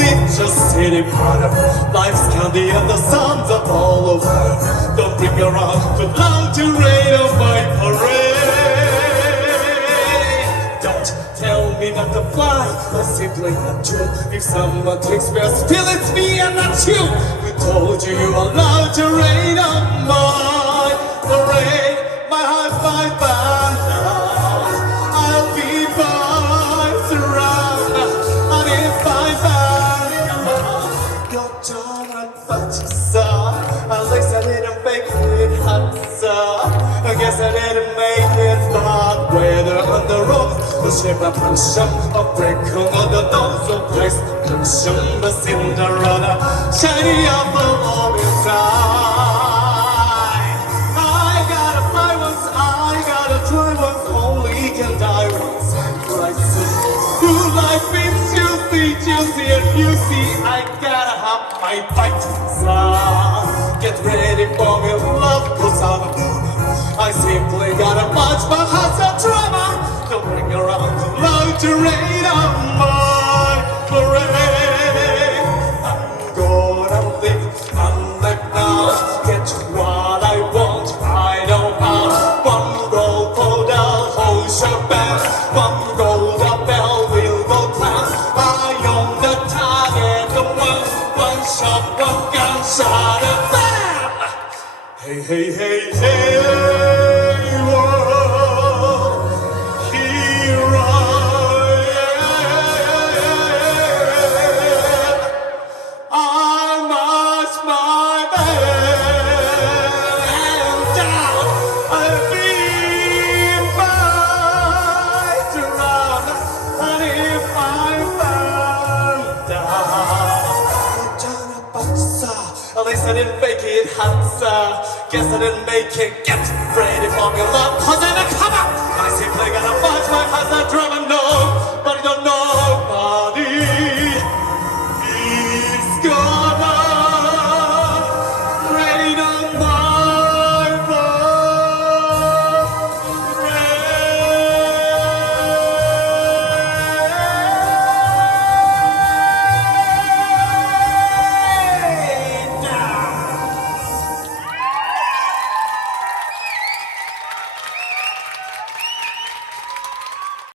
It's just city part. Life's candy and the suns are all over. Don't think you're wrong, but love to rain on my parade. Don't tell me not to fly, that's simply not true. If someone takes me, still it's me and not you. Who told you you are allowed to rain on my parade? My heart fight back now. I'll be fine, surrounded. And if I find you're trying but you saw, at least I didn't make it hot, so I guess I didn't make it far. Whether on the road, the shape of passion, a break on the nose of place, junction, the Cinderella, shiny apple of inside. I gotta fly once, I gotta try once, only can die once. Right, so life is juicy, and you see, I gotta have my fight. So get ready for me, love, cause I'm a I simply gotta watch my heart's a drama. Don't bring around the love to rain on my parade. I'm gonna live now. Get what I want, I know how. One roll for the whole shebang. One roll the bell will go clang. I own the target, the one shot, one gunshot, and bam! Hey, hey, hey, hey, world, here I am. I march my band down. I'll be right around. And if I'm found down, at least I didn't make it hot, guess I didn't make it. Get ready for me, love, cause I'm a comer. I simply gotta watch my heart, that drama, no, but I don't know.